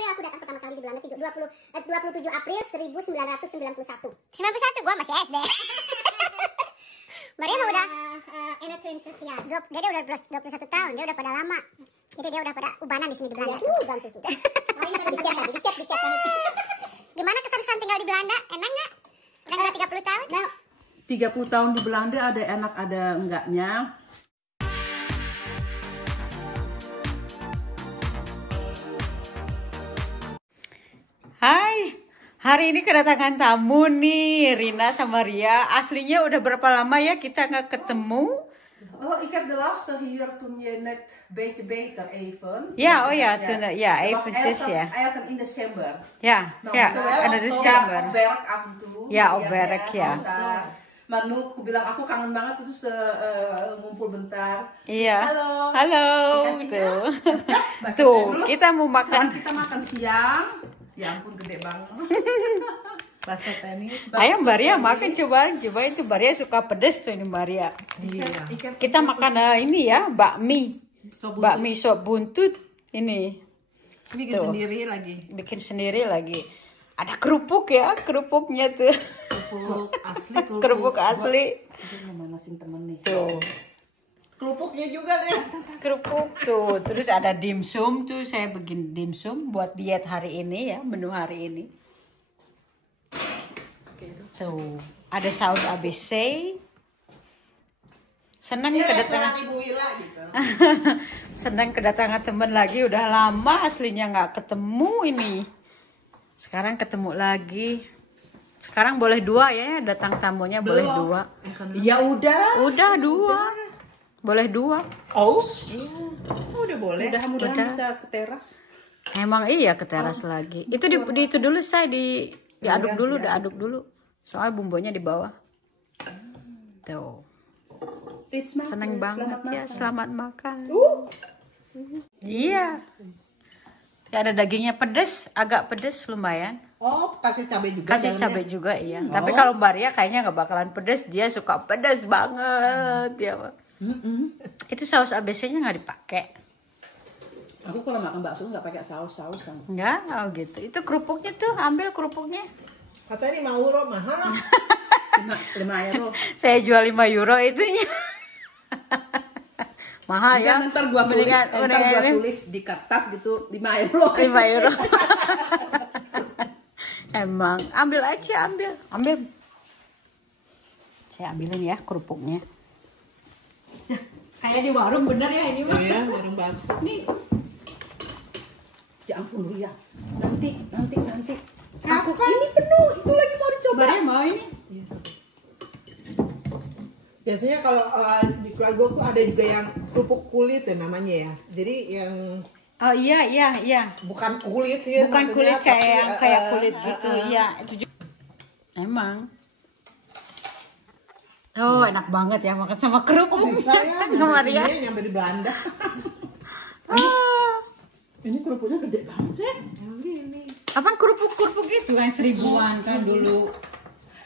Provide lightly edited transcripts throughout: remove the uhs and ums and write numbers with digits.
April aku datang pertama kali di Belanda. 27 April 1991. 91 gua masih SD. Maria mah udah Ena 20 ya. Dia udah 21 tahun. Dia udah pada lama. Jadi dia udah pada ubanan di sini di Belanda. Dicet. Gimana kesan-kesan tinggal di Belanda? Enak nggak? Udah 30 tahun? 30 tahun di Belanda ada enak ada enggaknya. Hai, hari ini kedatangan tamu nih, Rina sama Ria. Aslinya udah berapa lama ya kita nggak ketemu? Oh, ik heb de laatste hier toen je net beter even. Ja, oh ja, toen, ja, eventjes ja. Ergens in december. Ja, Nou, ja, terwijl en op december. werk af en toe. Ja, op werk, ja. Maar nu aku bilang aku kangen banget terus ngumpul bentar. Iya. Halo. Halo. Tuh. Tuh, kita mau makan. Kita makan siang. Ya ampun gede banget. Bakso tenis. Ayo Mbak Ria makan, cobain tuh. Mbak Ria suka pedes tuh ini Mbak Ria. Iya. Kita makan ini ya, bakmi sop buntut ini. Bikin Tuh. sendiri lagi. Bikin sendiri lagi. Ada kerupuk ya, kerupuknya tuh. Kerupuk asli. Kerupuk asli. Mau manasin temen nih. Tuh. Kerupuknya juga deh. Kerupuk tuh. Terus ada dimsum tuh, saya bikin dimsum buat diet hari ini ya, menu hari ini. Tuh, ada saus ABC. Senang kedatangan Ibu Wila gitu. senang kedatangan teman lagi, udah lama aslinya nggak ketemu ini. Sekarang ketemu lagi. Sekarang boleh 2 ya, datang tamunya boleh 2. Ya udah. Udah 2. Boleh 2. Oh. Iya. Oh, udah boleh. Mudah-mudahan Udah. bisa ke teras. Emang iya ke teras lagi. Itu di itu dulu saya diaduk dulu, diaduk dulu. Soalnya bumbunya di bawah. Tuh. Seneng banget ya, selamat makan. Iya. Ya, ada dagingnya pedes, agak pedes lumayan. Oh, kasih cabai juga. Kasih cabai juga iya. Tapi kalau Mbak Ria kayaknya nggak bakalan pedes, dia suka pedes banget ya. Itu saus ABC-nya nggak dipakai. Aku kalau makan bakso nggak pakai saus-sausan. Enggak, oh gitu. Itu kerupuknya tuh, ambil kerupuknya. Katanya 5 euro mahal lah. 5 euro. Saya jual 5 euro itunya. Mahal ya. Ntar gua tulis di kertas gitu 5 euro. 5 euro. Emang, ambil aja, ambil. Saya ambilin ya kerupuknya. Kayak di warung bener ya ini mah. Iya, warung bakso. Nih. Ya ampun lu ya. Nanti. Aku ini penuh, itu lagi mau dicoba. Mbaknya mau ini? Biasanya kalau di keluarga aku ada juga yang kerupuk kulit ya namanya ya. Jadi yang Oh iya. bukan kulit sih. Bukan maksudnya, kulit tapi, kayak kulit gitu. Iya, itu juga. Emang. Oh, enak banget ya makan sama kerupuk. bisa ya. Sama Ria. Nyampe di Belanda. Ini kerupuknya gede banget sih. Apaan kerupuk itu kan 1000-an kan dulu.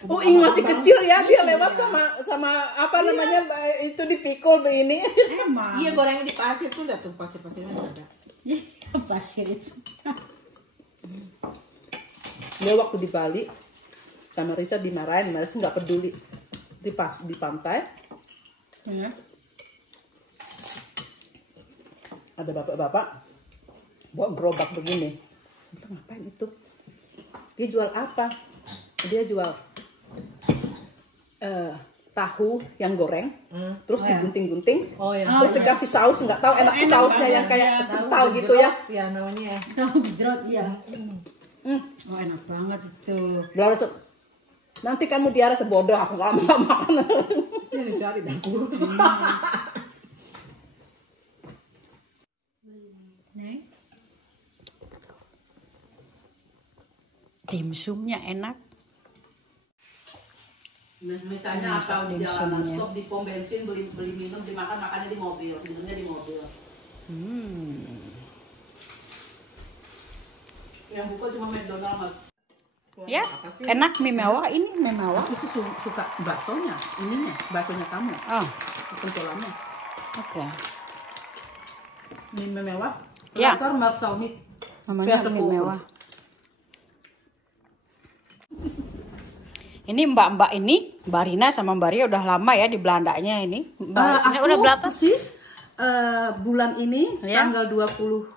Oh, Ing masih kecil ya, dia lewat sama apa namanya itu dipikul begini. Emang. Iya, gorengnya di pasir tuh enggak tuh, pasir-pasirnya ada. Pasir itu. Dia waktu di Bali sama Risa dimarahin, Risa nggak peduli. Di pantai. Ya. Ada bapak-bapak bawa gerobak begini. Itu ngapain itu? Dia jual apa? Dia jual tahu yang goreng, terus digunting-gunting, terus dikasih saus, nggak tahu enak sausnya yang kayak kental gitu ya. Ya namanya ya. Tahu gejrot ya. Oh, enak banget itu. Lalu nanti kamu diare sebodoh, aku nggak mau makan. Cari dapur. Dimsumnya enak. Misalnya atau di jalanan stop di pom bensin beli minum dimakan makannya di mobil, minumnya di mobil. Yang buka cuma McDonald mas. Ya, enak mie mewah ini mie mewah. Aku sih suka baksonya, ininya, baksonya kamu. Oh, Pentolannya. oke. Mie mewah. Ya. Lapar Marsalmit. Namanya Biasa mie kuku. mewah. Ini mbak-mbak ini, Mbak Rina sama Mbak Ria udah lama ya di Belandanya ini. Ini udah berapa? Persis bulan ini Ya. tanggal 20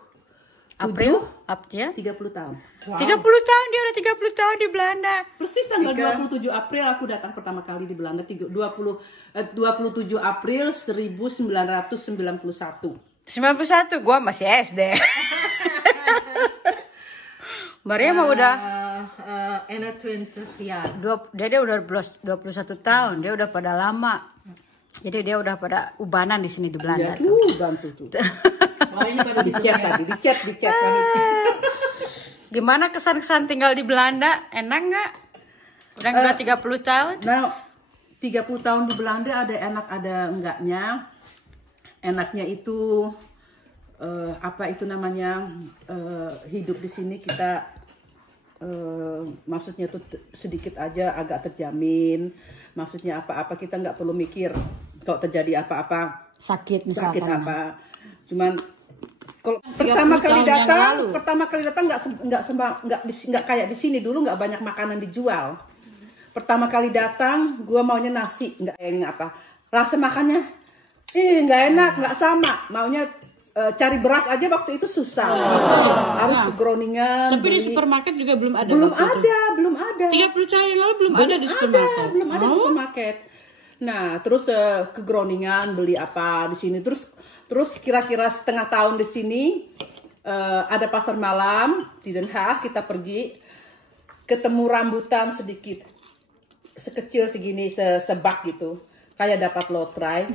April? Ya? 30 tahun. 30 tahun, dia udah 30 tahun di Belanda. Persis tanggal 27 April aku datang pertama kali di Belanda. 27 April 1991. 91, gua masih SD. Mbak Ria mah udah Ena 20 ya. dia udah 21 tahun, dia udah pada lama. Jadi dia udah pada ubanan di sini di Belanda Ya, tuh. bantu tuh. Oh ini baru Di chat tadi, di chat tadi. Gimana kesan-kesan tinggal di Belanda? Enak nggak? Udah 30 tahun? Nah, 30 tahun di Belanda ada enak ada enggaknya. Enaknya itu apa itu namanya hidup di sini kita maksudnya tuh sedikit aja agak terjamin. Maksudnya apa-apa kita nggak perlu mikir kalau terjadi apa-apa Sakit misalkan. sakit apa. Cuman kalau pertama kali datang nggak kayak di sini dulu nggak banyak makanan dijual. Pertama kali datang gua maunya nasi nggak yang apa rasa makannya nggak enak nggak sama maunya cari beras aja waktu itu susah harus ke Groningen. Tapi di beli. supermarket juga belum ada. belum waktu itu. belum ada 30 tahun yang lalu belum ada di supermarket. belum ada supermarket. Nah, terus ke Groningen beli apa di sini. Terus kira-kira setengah tahun di sini ada pasar malam di Den Haag. Kita pergi ketemu rambutan sedikit sekecil segini sebak gitu. Kayak dapat lotrai.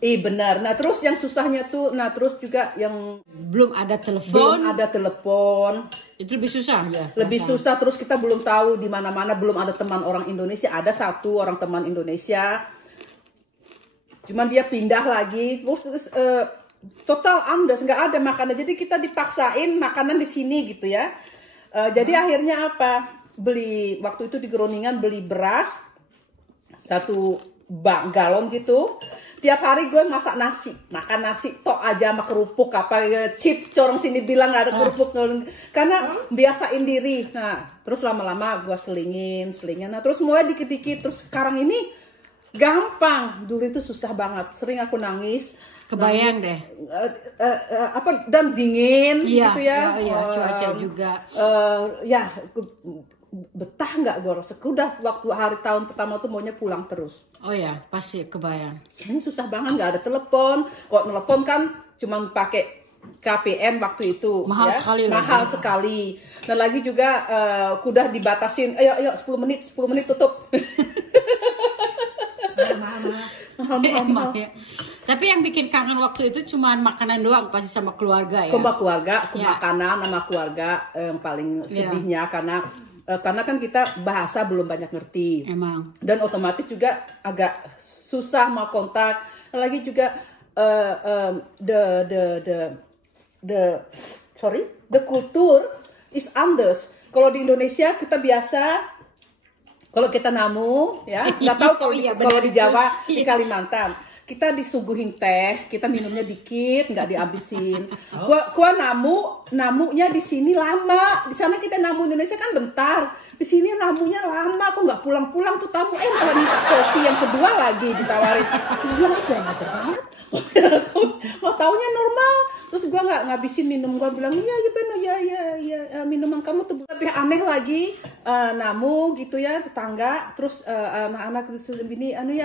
Benar. Nah, terus yang susahnya tuh, terus juga yang Belum ada telepon. belum ada telepon. Itu lebih susah ya. Lebih susah, terus kita belum tahu di mana-mana, belum ada teman orang Indonesia. Ada satu orang teman Indonesia, cuman dia pindah lagi, terus total ambles, nggak ada makanan. Jadi kita dipaksain makanan di sini gitu ya. Jadi akhirnya apa? Beli waktu itu di Groningen beli beras 1 galon gitu. Tiap hari gue masak nasi, makan nasi tok aja sama kerupuk apa chip corong sini bilang nggak ada kerupuk karena biasain diri. Nah terus lama-lama gue selingin. Nah terus mulai dikit-dikit terus sekarang ini gampang. Dulu itu susah banget, sering aku nangis. Kebayang deh. Dan dingin gitu ya. Iya, cuaca juga. Betah nggak gue rasa. Udah waktu hari tahun pertama tuh maunya pulang terus. Oh ya, pasti kebayang. Ini susah banget, nggak ada telepon. Kalau telepon kan cuma pakai KPN waktu itu. Mahal sekali lagi. Mahal sekali. Nah lagi juga udah dibatasin. Ayo 10 menit tutup. Emang ya. Tapi yang bikin kangen waktu itu cuma makanan doang, pasti sama keluarga ya. Sama keluarga, Ya. makanan sama keluarga yang paling sedihnya karena kan kita bahasa belum banyak ngerti. Emang. Dan otomatis juga agak susah mau kontak. Lagi juga the culture is anders. Kalau di Indonesia kita biasa kalau kita namu ya nggak tahu kalau di Jawa di Kalimantan kita disuguhin teh, kita minumnya dikit, nggak dihabisin. Gua namunya di sini lama. Di sana kita namu Indonesia kan bentar. Di sini namunya lama, kok nggak pulang-pulang tuh tamu. Malah di kopi yang kedua lagi ditawarin. Gua bilang, kurang ajar banget. Mau taunya normal. Terus gua nggak ngabisin minum. Gua bilang, iya, minuman kamu tuh lebih aneh lagi. Namu gitu ya, tetangga. Terus anak-anak ini, we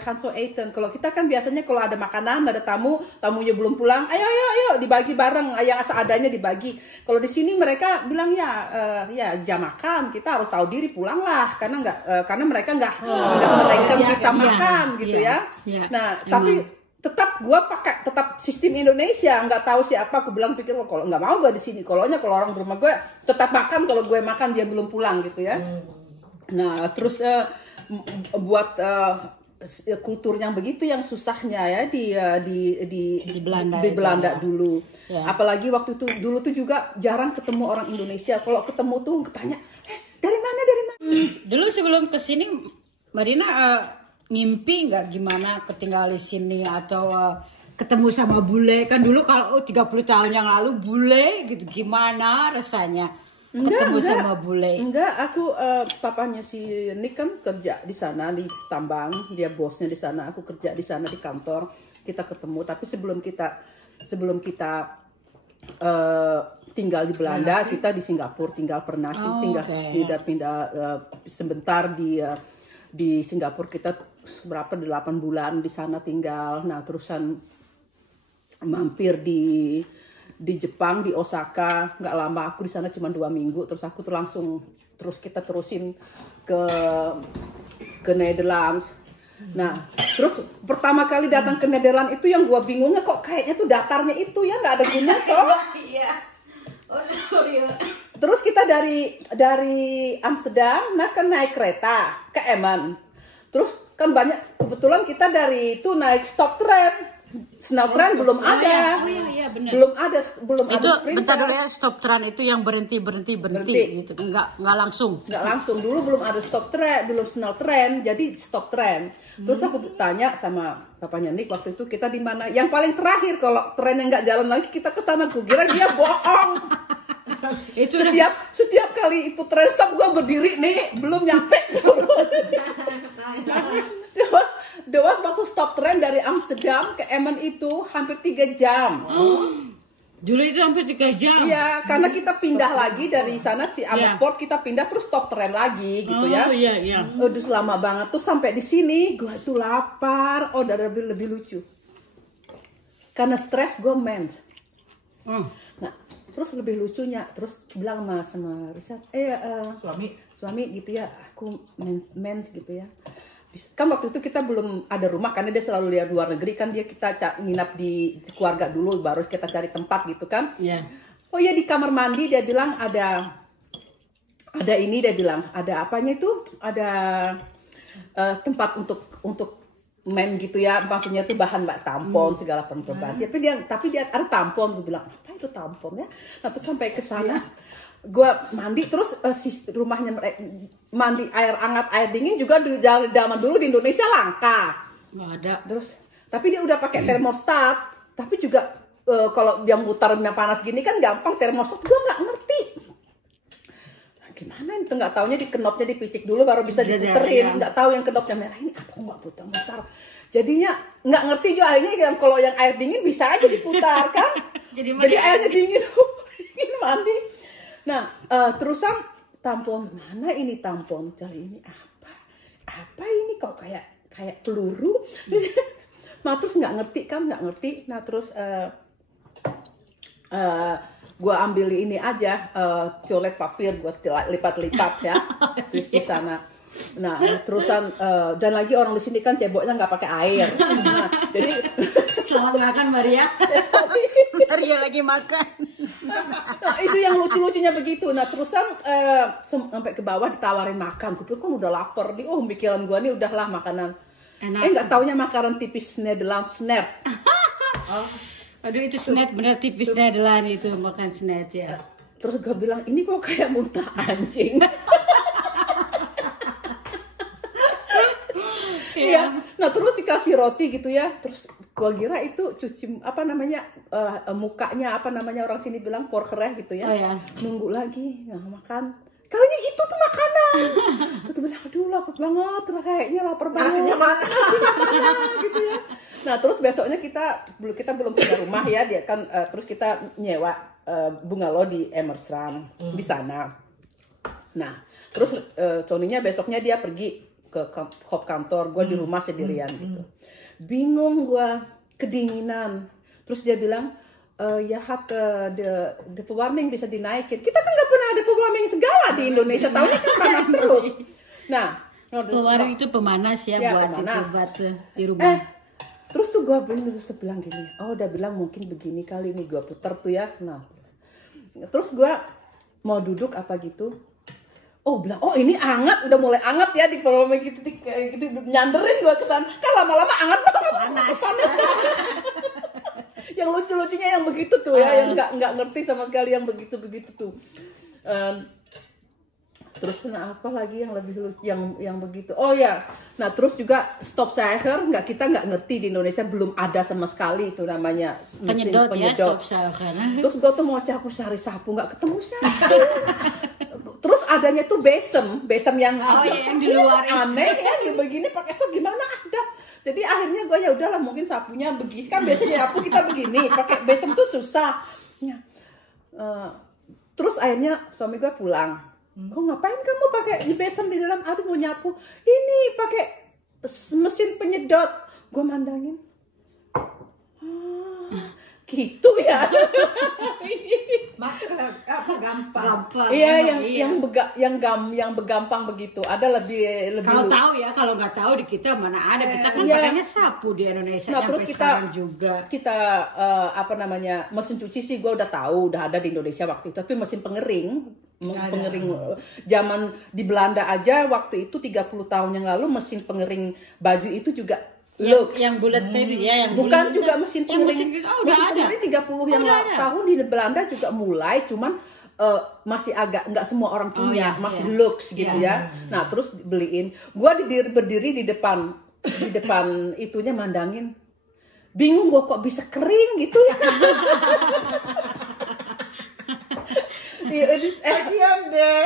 gaan zo eten. Kalau kita kan biasanya kalau ada makanan, ada tamunya belum pulang, ayo dibagi bareng, yang seadanya dibagi. Kalau di sini mereka bilang jam makan, kita harus tahu diri pulanglah karena mereka nggak mereka kita makan gitu ya. Nah tapi tetap gue pakai tetap sistem Indonesia, nggak tahu siapa. Aku bilang pikir kalau nggak mau gue di sini, kalau orang rumah gue tetap makan, kalau gue makan dia belum pulang gitu ya. Nah terus buat kultur yang begitu yang susahnya ya di Belanda dulu. Ya. Apalagi waktu itu dulu tuh juga jarang ketemu orang Indonesia. Kalau ketemu tuh tanya, dari mana? Dulu sebelum kesini, Marina ngimpi nggak gimana ketinggal di sini atau ketemu sama bule. Kan dulu kalau 30 tahun yang lalu bule gitu gimana rasanya ketemu sama bule? Enggak, aku papanya si Nick kan kerja di sana di tambang, dia bosnya di sana, aku kerja di sana di kantor, kita ketemu. Tapi sebelum kita tinggal di Belanda, kita di Singapura pernah pindah sebentar di Singapura, kita berapa 8 bulan di sana tinggal. Nah, terusan mampir di Jepang, di Osaka, nggak lama, aku di sana cuma 2 minggu, terus aku kita terusin ke Netherlands. Nah, terus pertama kali datang ke Netherlands itu yang gua bingungnya kok kayaknya tuh datarnya itu ya nggak ada gunung toh. Iya. Oh, sorry. Terus kita dari Amsterdam, nah kan naik kereta ke Emmen. Terus kan kebetulan kita dari itu naik stop tram. Snow train belum ada. Oh iya benar. Belum ada itu sprinter. bentar dulu ya, stop train itu yang berhenti gitu. Enggak langsung. Enggak langsung. Dulu belum ada stop train, belum snow train, jadi stop train. Terus aku tanya sama papanya Nick waktu itu kita di mana? Yang paling terakhir, kalau trennya nggak jalan lagi kita ke sana. Gue kira dia bohong. Itu setiap kali itu tren stop gue berdiri nih, belum nyampe. Dewas waktu stop tren dari Amsterdam ke Emmen itu hampir 3 jam. Dulu itu hampir 3 jam. Iya, karena kita pindah lagi dari sana si Amersfoort, kita pindah terus stop tren lagi gitu ya. Oh iya. Udah lama banget tuh sampai di sini, gue tuh lapar. Oh, udah lebih lucu. Karena stres gue mens. Nah, terus lebih lucunya, terus bilang sama Richard, suami gitu ya, aku mens gitu ya. Kan waktu itu kita belum ada rumah karena dia selalu lihat luar negeri kan, kita nginap di keluarga dulu baru kita cari tempat gitu kan. Oh ya, di kamar mandi dia bilang ada ini, dia bilang ada apanya itu, ada tempat untuk men gitu ya, maksudnya tuh bahan tampon segala perempuan. Tapi dia ada tampon, gue bilang apa itu tampon ya. Nah, terus sampai ke sana gue mandi, terus rumahnya mandi air hangat air dingin juga di zaman dulu di Indonesia langka, nggak ada. Terus tapi dia udah pakai termostat, tapi juga kalau dia mutar panas gini kan gampang termostat, gue nggak ngerti gimana itu, nggak taunya di knopnya dipicik dulu baru bisa diputerin, nggak tahu yang knopnya merah ini apa, nggak putar-putar, jadinya nggak ngerti juga. Akhirnya yang kalau yang air dingin bisa aja diputar kan, jadi airnya dingin mandi. Nah, terusan tampon, mana ini tampon kali ini, apa ini kok kayak peluru. Nah, terus nggak ngerti. Nah, terus gue ambil ini aja, colek papir, gue lipat-lipat ya, terus di sana. Nah, terusan dan lagi orang di sini kan ceboknya nggak pakai air. Nah, jadi selamat makan Maria. Maria lagi makan. Nah, itu yang lucu-lucunya begitu. Nah, terusan sampai ke bawah ditawarin makan. Gue kan udah lapar nih. Oh, pikiran gue nih udahlah makanan. Nggak taunya makanan tipis Nederlands snert. Aduh, itu snert bener tipis Nederland itu, makan snert ya. Terus gue bilang ini kok kayak muntah anjing. Iya. Nah, terus dikasih roti gitu ya. Terus gua kira itu cuci mukanya orang sini bilang porkereh gitu ya. Oh, ya. Nunggu lagi nggak makan. Kalinya itu tuh makanan. Aku bilang aduh lapar banget, kayaknya lapar banget. Nasinya mana gitu ya. Nah, terus besoknya kita belum punya rumah ya, dia kan terus kita nyewa bungalow di Emerstrand di sana. Nah, terus Tony-nya besoknya dia pergi ke hop kantor, gue di rumah sendirian gitu. Bingung gue, kedinginan. Terus dia bilang, ya hak the pewarming bisa dinaikin. Kita kan nggak pernah ada pewarming segala di Indonesia, tahunya kan panas terus. Nah, pewarming itu pemanas ya buat di rumah. Terus tuh gue bilang gini, udah bilang mungkin begini kali ini, gue putar tuh ya. Nah, terus gue mau duduk apa gitu. Bilang, ini hangat, udah mulai hangat ya di pewarming gitu, nyanderin gue kesan, kan lama-lama hangat banget, panas. Yang lucu-lucunya yang begitu tuh ya, yang nggak ngerti sama sekali yang begitu tuh. Terus apa lagi yang lebih lucu yang begitu? Oh ya, nah terus juga stop sigger kita nggak ngerti di Indonesia, belum ada sama sekali itu namanya mesin Penyedot ya, stop sigger. Terus gue tuh mau cari sapu nggak ketemu sapu. Terus adanya tuh besem yang yang di luar aneh ya, yang begini pakai stop gimana ada. Jadi akhirnya gue ya udahlah, mungkin sapunya begini kan, biasanya nyapu kita begini, pakai besem tuh susah. Ya. Terus akhirnya suami gue pulang. Kok ngapain kamu pakai besem di dalam? Aduh mau nyapu. Ini pakai mesin penyedot. Gue mandangin. Gitu ya. Apa gampang. Iya, yang begampang begitu. Ada lebih kalau tahu ya, kalau nggak tahu di kita mana ada, kita kan pakainya sapu di Indonesia. Nah, terus kita apa namanya, mesin cuci sih gue udah tahu, udah ada di Indonesia waktu itu, tapi mesin pengering zaman di Belanda aja waktu itu 30 tahun yang lalu, mesin pengering baju itu juga yang bulat tadi ya, yang bukan bulet, juga mesin pengering. Mesin pengering 30 yang tahun di Belanda juga mulai, cuman masih agak nggak semua orang punya, masih lux gitu ya. Nah terus beliin, gua berdiri di depan itunya mandangin, bingung gua kok bisa kering gitu ya. Kasian deh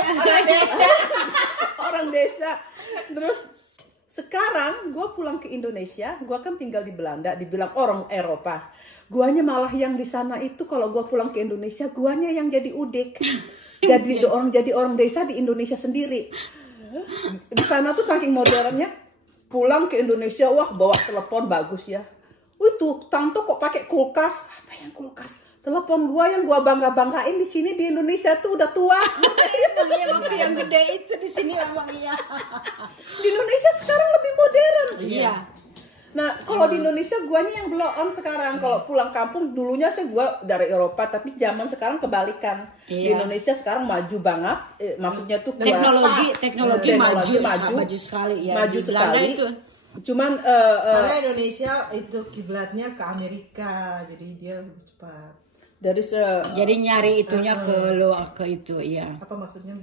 orang desa. Terus sekarang gue pulang ke Indonesia, gue kan tinggal di Belanda, dibilang orang Eropa. Guanya malah yang di sana itu kalau gue pulang ke Indonesia, guanya yang jadi udik. Jadi orang desa di Indonesia sendiri. Di sana tuh saking modernnya, pulang ke Indonesia, wah bawa telepon bagus ya. Wih tuh tante kok pakai kulkas? Apa yang kulkas? Telepon gua yang gua banggain di sini di Indonesia tuh udah tua. Waktu yang gede itu di sini emang iya. Di Indonesia sekarang lebih modern. Iya. Nah, kalau di Indonesia guanya yang blow on sekarang. Kalau pulang kampung dulunya sih gua dari Eropa, tapi zaman sekarang kebalikan. Di Indonesia sekarang maju banget. Maksudnya tuh teknologi maju sekali ya. Maju sekali. Itu. Cuman karena Indonesia itu kiblatnya ke Amerika, jadi dia lebih cepat. Jadi nyari itunya ke itu ya. Apa maksudnya?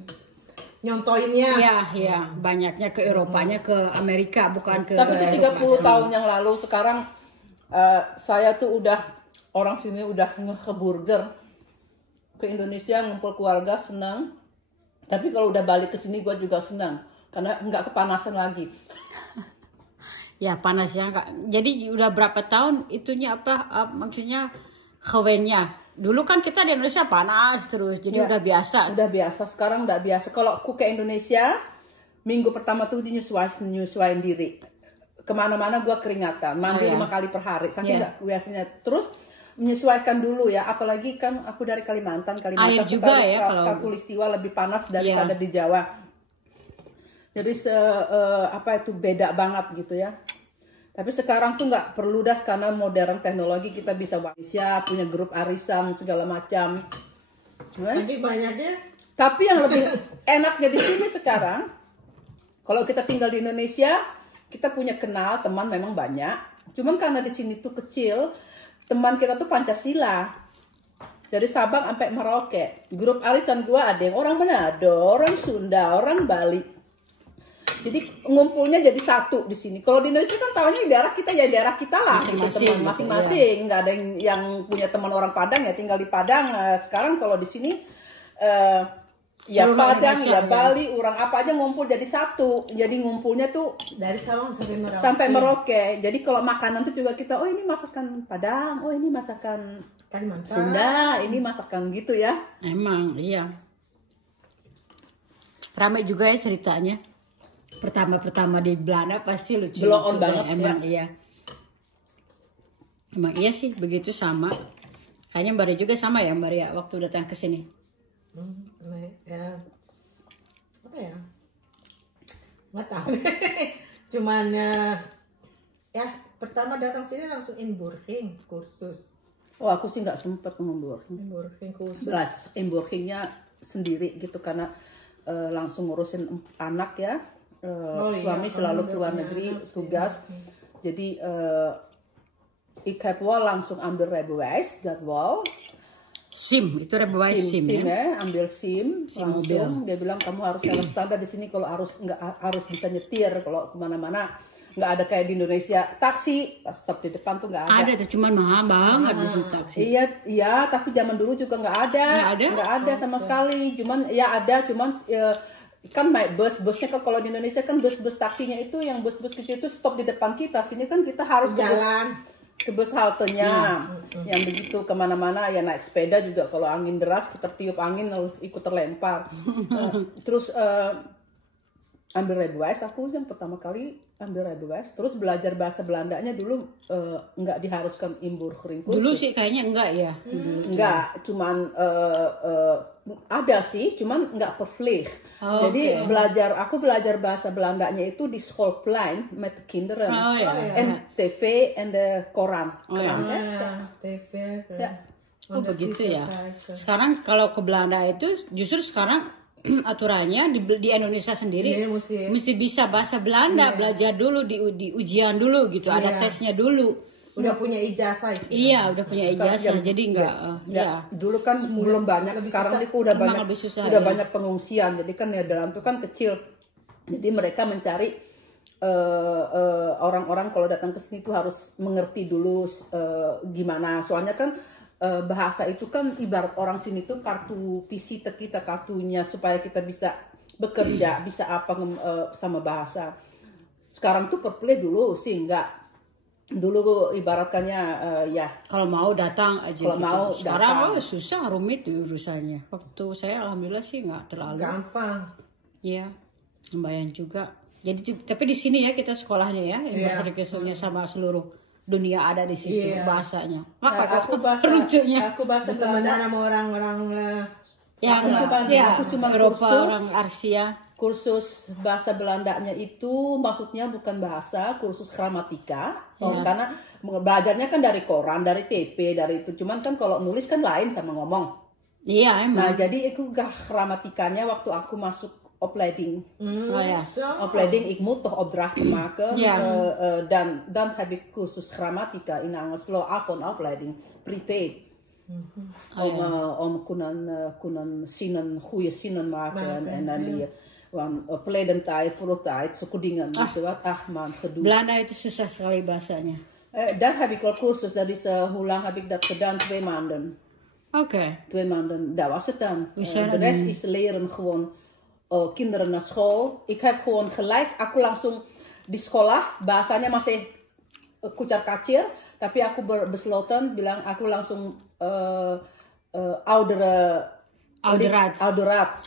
Nyontoinnya. Iya, banyaknya ke Eropanya, ke Amerika, bukan ke. Tapi itu 30 tahun yang lalu. Sekarang saya tuh udah, orang sini udah nge-burger ke Indonesia, ngumpul keluarga, senang. Tapi kalau udah balik ke sini gue juga senang karena nggak kepanasan lagi. Ya panasnya nggak. Jadi udah berapa tahun itunya maksudnya kewennya. Dulu kan kita di Indonesia panas terus, jadi udah biasa. Udah biasa, sekarang udah biasa. Kalau aku ke Indonesia, minggu pertama tuh nyesuaiin diri. Kemana-mana gue keringatan, mandi 5 kali per hari, saking nggak biasanya. Terus menyesuaikan dulu ya, apalagi kan aku dari Kalimantan air juga ya, kalau Katulistiwa lebih panas daripada di Jawa. Jadi beda banget gitu ya. Tapi sekarang tuh nggak perlu dah, karena modern teknologi kita bisa punya grup arisan segala macam. Lagi banyaknya. Tapi yang lebih enaknya di sini sekarang, kalau kita tinggal di Indonesia, kita punya kenal teman memang banyak. Cuman karena di sini tuh kecil, teman kita tuh Pancasila. Dari Sabang sampai Merauke. Grup arisan gua ada yang orang Manado, orang Sunda, orang Bali. Jadi ngumpulnya jadi satu di sini. Kalau di Indonesia kan tahunya daerah kita ya daerah kita lah, masing-masing. Nggak ada yang punya teman orang Padang ya tinggal di Padang. Sekarang kalau di sini ya Padang ya Bali, orang apa aja ngumpul jadi satu. Jadi ngumpulnya tuh dari Sabang sampai Merauke. Jadi kalau makanan tuh juga kita, oh ini masakan Padang, oh ini masakan Kalimantan, Sunda, ini masakan gitu ya. Emang iya. Ramai juga ya ceritanya. Pertama di Belanda pasti lucu banget emang iya. Emang iya sih begitu sama. Kayaknya Mbak Ria juga sama ya Mbak Ria waktu datang ke sini. Ya. Apa ya? Nggak tahu. Cuman ya pertama datang sini langsung inburging kursus. Oh aku sih nggak sempet inburging kursus. Inburgingnya sendiri gitu karena langsung ngurusin anak ya. Suami selalu keluar negeri tugas. Jadi ik heb wel langsung ambil rijbewijs, dat wel. SIM, itu Rebewais SIM SIM ya. ya, ambil SIM, langsung dia bilang kamu harus self standar di sini kalau harus harus bisa nyetir kalau kemana-mana, nggak ada kayak di Indonesia taksi stop di depan tuh nggak ada. Ada tuh cuman mahal banget di situ taksi. Iya, tapi zaman dulu juga nggak ada, nggak ada sama sekali. Cuman ya ada, kan naik busnya kan kalau di Indonesia kan bus taksinya itu yang bus kecil itu stop di depan kita. Sini kan kita harus Jalan. ke bus haltenya, yang begitu kemana-mana ya naik sepeda juga kalau angin deras kita tiup angin lalu ikut terlempar. Terus ambil Rebewais, aku yang pertama kali ambil Rebewais, terus belajar bahasa Belandanya dulu nggak diharuskan inburgering kursus. Dulu sih kayaknya enggak ya. Enggak, cuman ada sih, cuman nggak verplicht. Jadi aku belajar bahasa Belandanya itu di schoolplein met kinderen en tv en de koran. TV. Oh begitu ya. Sekarang kalau ke Belanda itu justru sekarang aturannya di Indonesia sendiri mesti bisa bahasa Belanda, belajar dulu di ujian dulu gitu, ada tesnya dulu. Udah punya ijazah. Iya, udah punya ijazah, jadi enggak. Dulu kan belum banyak, sekarang itu udah banyak, banyak pengungsian. Jadi kan Nederland itu kan kecil, jadi mereka mencari orang-orang kalau datang ke sini itu harus mengerti dulu gimana. Soalnya kan bahasa itu kan ibarat orang sini tuh kartu visita kita, kartunya supaya kita bisa bekerja, bisa apa sama bahasa. Sekarang tuh perpelih dulu sih enggak. Dulu ibaratkannya ya kalau mau datang aja kalau gitu. mau Sekarang susah, rumit urusannya. Waktu saya alhamdulillah sih nggak terlalu gampang. Iya, lumayan juga. Jadi tapi di sini ya kita sekolahnya ya, yang berkesunya sama seluruh dunia ada di situ bahasanya. Aku bahasa temenan sama orang-orang aku cuma Eropa, orang Asia. Kursus bahasa Belandanya itu maksudnya bukan bahasa, kursus gramatika. Karena belajarnya kan dari koran, dari TP, dari itu. Cuman kan kalau nulis kan lain sama ngomong. Iya emang. Nah jadi itu gramatikanya waktu aku masuk opleiding. Opleiding, ik moet toch opdrachten maken. Dan heb ik kursus grammatica in Angelo Apon opleiding, privé. Om kunnen zinnen, goede zinnen maken. En dan die verleden tijd, voortijd, zulke dingen. Man, gedoe. Belanda itu susah sekali bahasanya. Daar heb ik wel cursus. Dat is, hoe lang heb ik dat gedaan? 2 maanden. Oké. 2 maanden, dat was het dan. De rest is leren gewoon kinderen naar school. Ik heb gewoon gelijk, aku langsung di sekolah, bahasanya masih kucar kacir. Tapi aku besloten bilang aku langsung ouderat.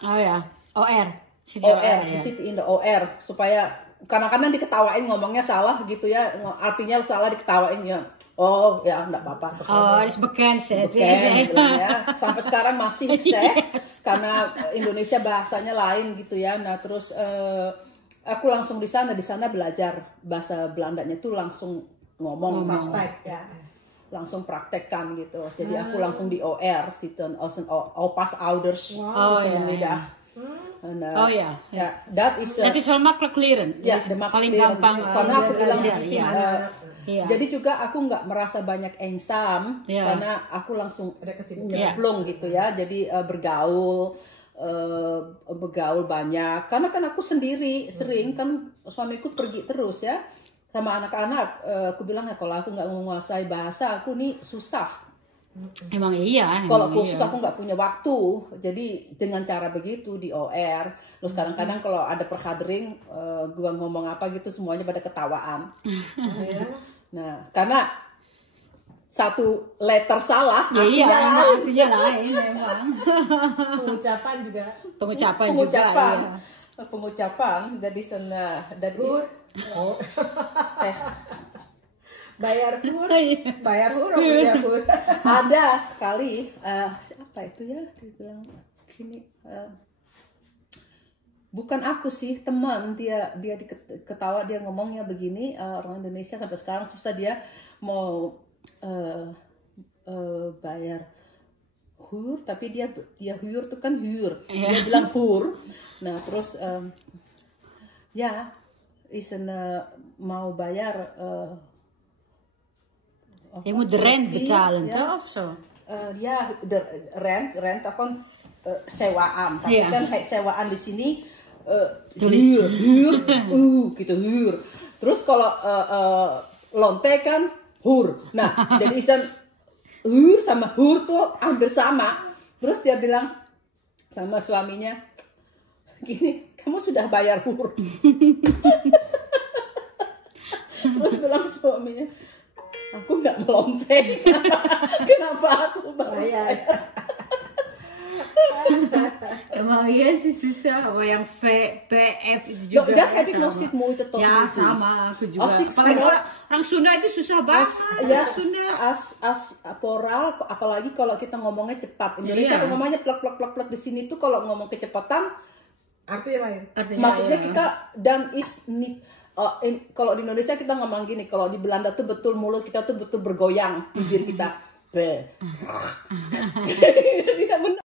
Oh ya, OR. Di situ in the OR supaya kadang-kadang diketawain ngomongnya salah gitu ya, artinya salah diketawain ya. Oh ya enggak apa-apa. Oh, is bekend ya. Sampai sekarang masih karena Indonesia bahasanya lain gitu ya. Nah terus aku langsung di sana belajar bahasa Belandanya tuh langsung ngomong praktek ya. Langsung praktekkan gitu. Jadi aku langsung di OR situ opas ouders. Dat is wel makkelijk leren. Ya, paling gampang. Karena aku bilang jadi juga aku nggak merasa banyak ensam karena aku langsung ada kesibukan gitu ya. Jadi bergaul banyak. Karena kan aku sendiri sering kan suamiku pergi terus ya sama anak-anak. Aku bilang ya kalau aku nggak menguasai bahasa aku nih susah. Emang iya. Kalau kursus aku nggak punya waktu, jadi dengan cara begitu di OR. Terus kadang-kadang kalau ada perhadering, gua ngomong apa gitu semuanya pada ketawaan. Nah, karena satu letter salah, artinya lain memang. Pengucapan dari sana dari bayar hur ada sekali apa itu ya dibilang gini bukan aku sih teman dia ketawa dia ngomongnya begini orang Indonesia sampai sekarang susah dia mau bayar hur tapi dia hur tuh kan hur dia bilang hur. Nah terus mau bayar je moet de rent betalen, toch? Of zo? ya rent kan sewaan. Tapi Iya. kan kayak sewaan di sini Tulis. hur, gitu hur. Terus kalau lonte kan hur. Nah, dan isan hur sama hur tuh hampir sama. Terus dia bilang sama suaminya, gini, kamu sudah bayar hur. Terus bilang suaminya, aku nggak melonte. Kenapa aku bayar? Emang iya sih susah. Apa yang PF itu juga. Dat ya, heb ik nog sama. steeds moeite tot Ya nu toe. sama aku juga. Als ik Apalagi snel- orang Sunda itu susah banget. Ya, Orang Sunda. as poral, apalagi kalau kita ngomongnya cepat. Indonesia Iya. ngomongnya plek di sini tuh kalau ngomong kecepatan, Artinya lain. Artinya maksudnya ya. kita dan is niet. Kalau di Indonesia kita ngomong gini, kalau di Belanda tuh betul mulut kita tuh betul bergoyang, bibir kita. Tidak benar.